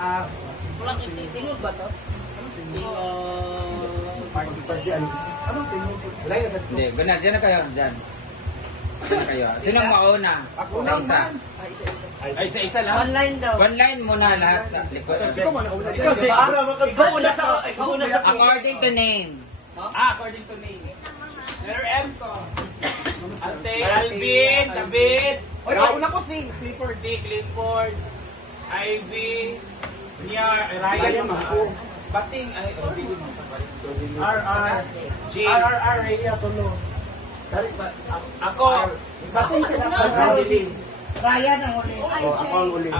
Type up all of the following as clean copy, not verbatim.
Walang tingog ba to? Anong tingog? Wala yung sa Hindi, gana, dyan na kayo, dyan. Dyan na kayo. Sinong mauna? Isa-isa. Ay, isa-isa lang. Online daw. One line muna lahat sa likod. Ikaw man, una Ikaw, Jake. Ikaw una sa According to name. According to name. Letter M ko. Ate, Alvin, David, Oy, una ko si Clifford. C. Clifford, Ivy, Niar, Ryan Ryan, Mangko. Bating, ay, RR. G. RR, Rhea Tolo. Ako. Bating pinaka-family. Ryan ang uli. Ako ang uli.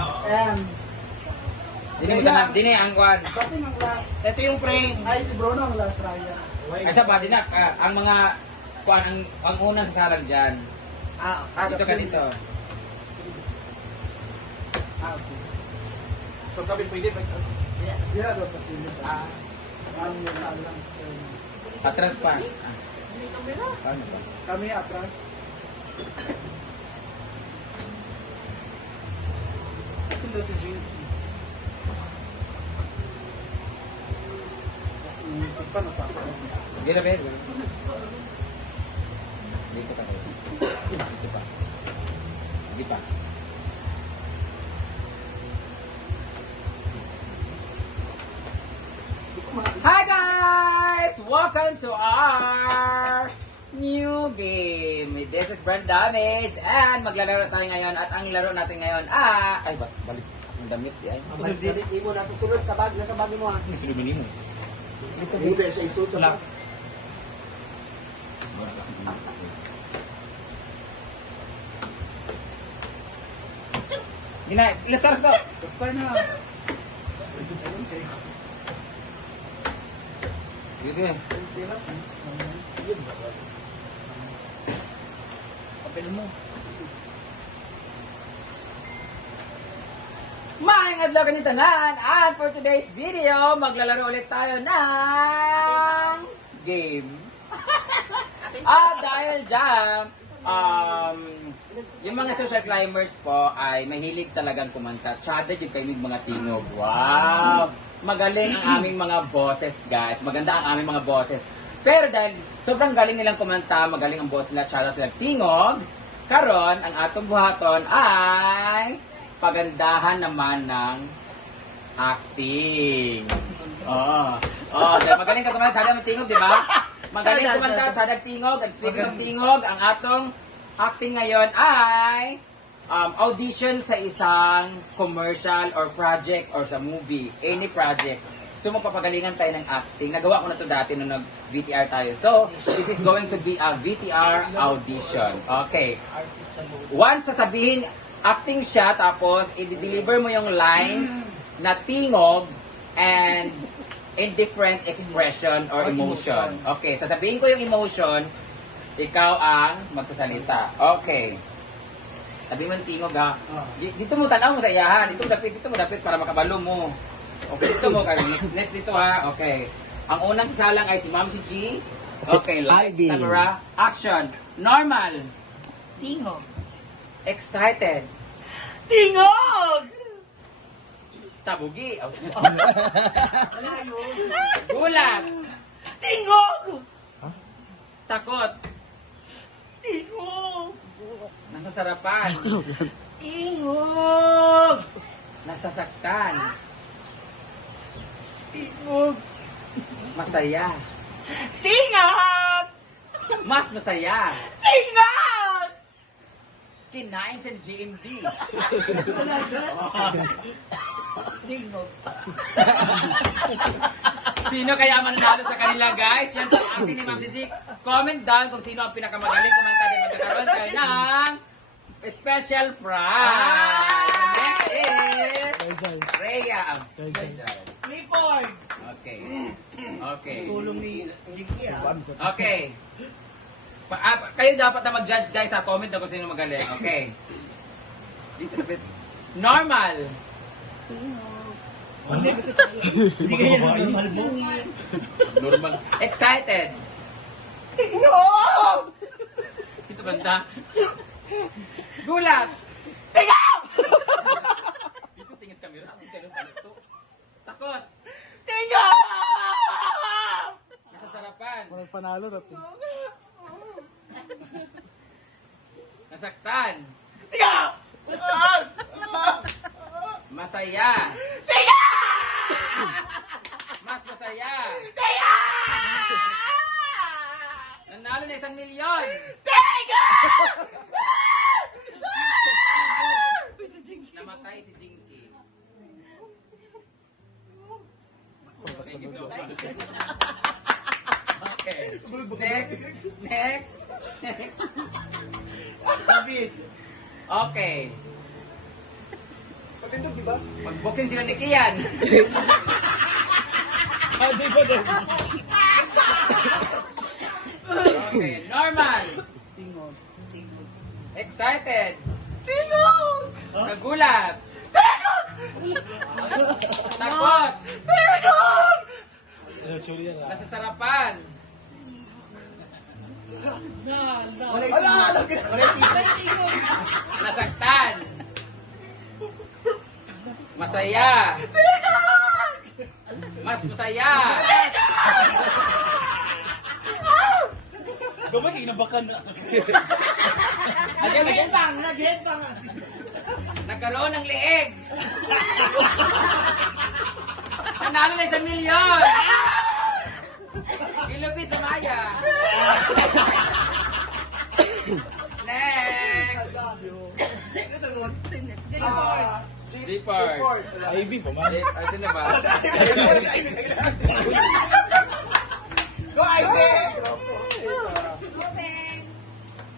Dini mo tanap, dini ang kwan. Bating ang last. Ito yung frame. Ay, si Bruno ang last, Ryan. Kasi ba, dina, ang mga kwan, ang unang sasalang dyan. Dito ka dito. Okay. So kami pwede ba? Sila daw sa pilit. Kami yung alam. Atras pa. Ano ba? Kami atras. Ito daw si Jim. Paano sa akin? Sige na, Ben. Dito ka. Dito pa. Dito pa. Hi guys! Welcome to our new game. This is Brenda Mays and maglalaro tayo ngayon at ang laro natin ngayon ay balik ang damit di ay. Magdidit mo nasa sulod sa bag, nasa bag mo ha. Silubinin mo. Hindi ba siya isulod sa Wala. bag? Gina, start. Start na. Gitu ya. Papel mo. Maayong adlaw kanina tanan, and for today's video, maglalaro ulit tayo ng game. Dahil dyan, yung mga social climbers po ay mahilig talagang kumanta. Tsada yung kayo mga tinog. Wow! Magaling ang aming mga boses, guys. Maganda ang aming mga boses. Pero dahil sobrang galing nilang kumanta, magaling ang boss nila, tsada sila tingog, karon ang atong buhaton ay pagandahan naman ng acting. Dahil magaling ka kumanta, tsada tingog, di ba? Magaling kumanta, tsada tingog. And speaking of tingog, ang atong acting ngayon ay audition sa isang commercial or project or sa movie, any project. So magpapagalingan tayo ng acting. Nagawa ko na to dati nung nag-VTR tayo. So, this is going to be a VTR audition. Okay. Once sasabihin, acting siya, tapos i-deliver mo yung lines na tingog and in different expression or emotion. Okay, sasabihin ko yung emotion, ikaw ang magsasalita. Okay. Sabi mo tingog ha. Dito mo tanaw mo sa iyahan. Dito mo dapit para makabalo mo. Okay, dito mo. Next dito ha. Okay. Ang unang sasalang ay si Ma'am si G. Okay, lights, camera, action. Normal. Tingog. Excited. Tingog! Tabugi. Gulat. Tingog! Takot. Tingog! Nasasarapan. Tingog! Nasasaktan. Tingog! Masaya. Tingog! Mas masaya. Tingog! Kinain sa GMD. Tingog. Sino kaya mananalo sa kanila, guys? Yan po ang ating ni Ma'am si G. Comment down kung sino ang pinakamagaling kumanta din magkakaroon tayo ng special prize. The next is Rhea. Clifford! Okay. Okay. Tulong ni Ricky Okay. Kayo dapat na mag-judge, guys, sa comment na kung sino magaling. Okay. Dito na, normal. Hindi kaya normal mo. Normal. Excited. Tingog! Dito banda. Gulat. Tingog! Dito tingis camera. Ang ganun pala ito. Takot. Tingog! Nasasarapan. Walang panalo na to. Nasaktan. Tingog! Masaya. Mas masaya. Nanalo na 1 milyon. Namatay si Jinky. Thank you so much. Okay. Next. David. Okay. Patindog, di ba? Mag-boxing sila ni Kian. Di ba daw? Okay. Normal. Tingog. Excited. Tingog! Nagulat. Takot. Tingog! Sorry yan ah. Nasasarapan. Ala, tingog! Nasaktan. Masaya. Mas masaya. Gamay, inabakan na. Nag-headbang! Nagkaroon ng leeg. Nanalo na 1 milyon. Gilubi sa Maya. Next. G-Part. Ivy pa man. Sino ba? Go, Ivy!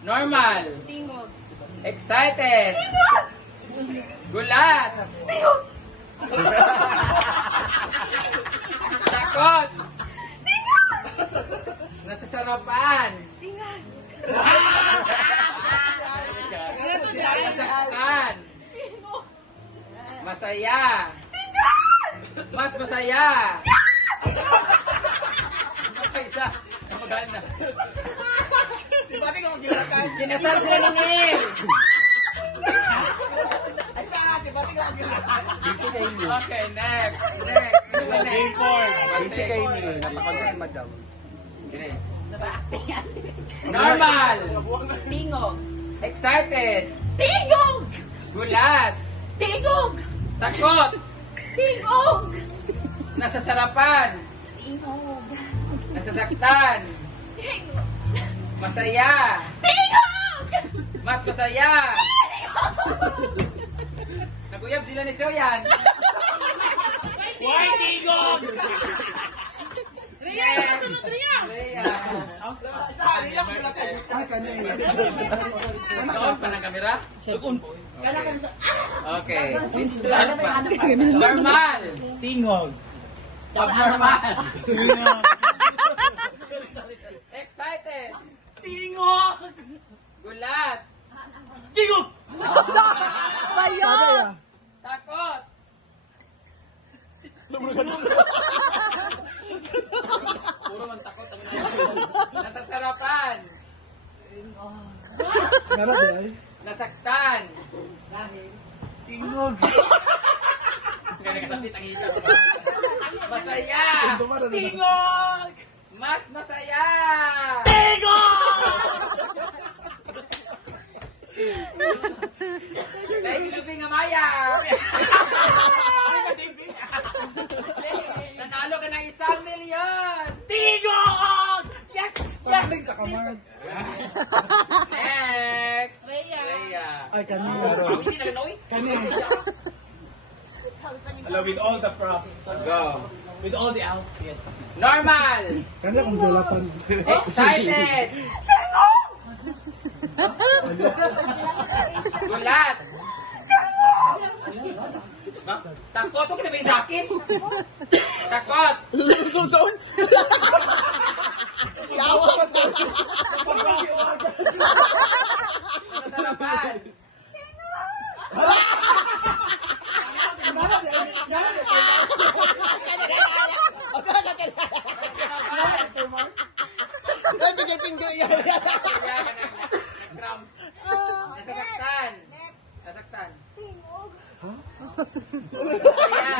Normal. Tingog. Excited. Gulat. Takot. Nasasarapan. Tingog. Nasaktan. Masaya. Mas masaya. Isa. Magagal na. Di ba tingog ginatan? Kinasal sila ni Neil. Ay, saan? Di ba tingog ginatan? Okay, next. Sino ba next? J-Port. Busy kay Neil. Napapagod si Madam. Dire. Normal. Tingog. Excited. Tingog. Gulat. Tingog. Takot. Tingog. Nasasarapan. Tingog. Nasasaktan. Tingog. Masaya. Tingog. Mas masaya. Naguyab sila ni Choyan. Why, Tingog? Rhea, kasunod Rhea. Rhea. Saan? Iyak ginatan. Doon pa ng kamera? Sagun. Okay. Ano pa? Normal. Tingog. Abnormal. Excited. Tingog! Gulat. Tingog! Bayan. Takot. Puro man takot ang nasasarapan. Nara ba ay? Nasaktan. Tingog. Kaya nakasapit ang hika. Masaya. Tingog! Mas masaya. Dahil ilubing nga Maya. Nanalo ka ng 1 milyon. Tingog! Yes! Pagaling ka kamad. Next. Rhea. Ay, kanina. Hindi na ganoy. Kanina. Hello, with all the props. Go. With all the outfits. Normal. Kanina kung jolapan. Excited. Gulat. Takot. Huwag kita ba yung jacket? Takot. Nasarapan. Crumbs. Nasasaktan. Nasaktan. Masaya.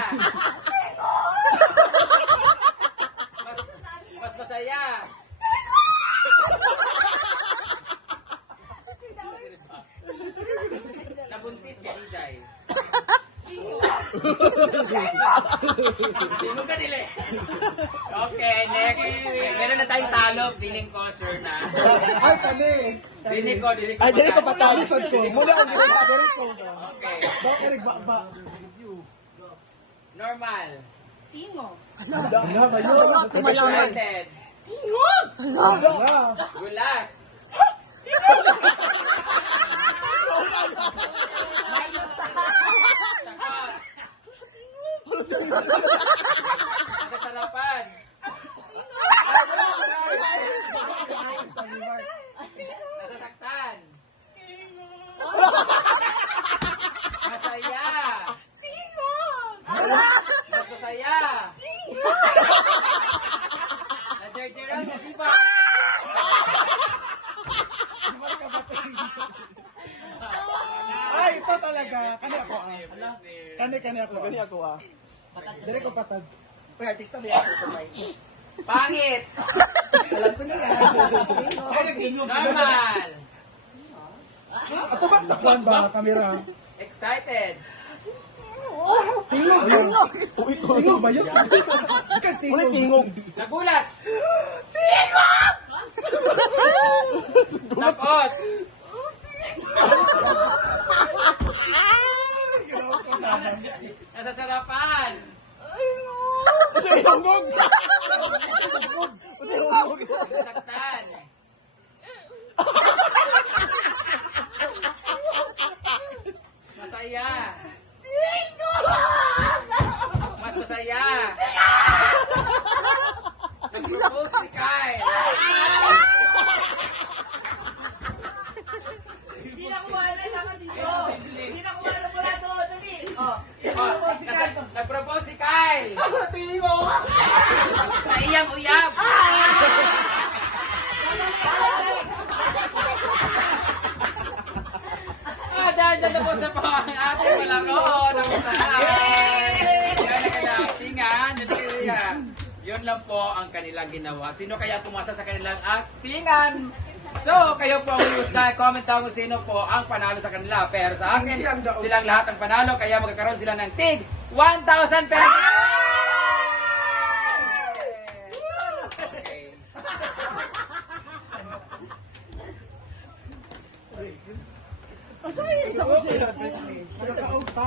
Tingog ka dili. Okay, next. Meron na tayong talo. Feeling ko, sure na. Ay, kami. Feeling ko. Ay, dili ko patalisan ko. Muna ang ginagawa ko. Okay. Bakit ba? Normal. Tingog. Wala ba yun? Excited. Tingog! Wala. Gulat. Kasarapan. Nasasaktan. Masaya. Mas masaya. Najerjeran sa diba? Ay, ito talaga. Kani ako ah. Kani ako. Kani ako ah. Dili ko patad. Pag artista ba ako kumain? Pangit. Alam ko na yan. Normal. Ato ba sa kwan ba, kamera? Excited. Tingog yun. Tingog ba yun? Ikaw tingog. Nagulat. Takot. Nasasarapan. Tingog. Nasaktan. Masaya. Mas masaya. Nag-propose si Kyle. Hindi na kumala naman dito. Hindi na kumala mula doon. Dali. Oh. Nag-propose si Kyle. Tingo! Sa iyang uyab. Dahil dyan na po sa po ang ating palaro ng masarap. Yan ang kanya-actingan. Yun lang po ang kanilang ginawa. Sino kaya pumasa sa kanilang actingan? So, kayo po ang na comment down kung sino po ang panalo sa kanila. Pero sa akin, silang lahat ang panalo. Kaya magkakaroon sila ng tig 1,000 pesos! Okay. Asa yung isa ko sila? Nagkakaunta.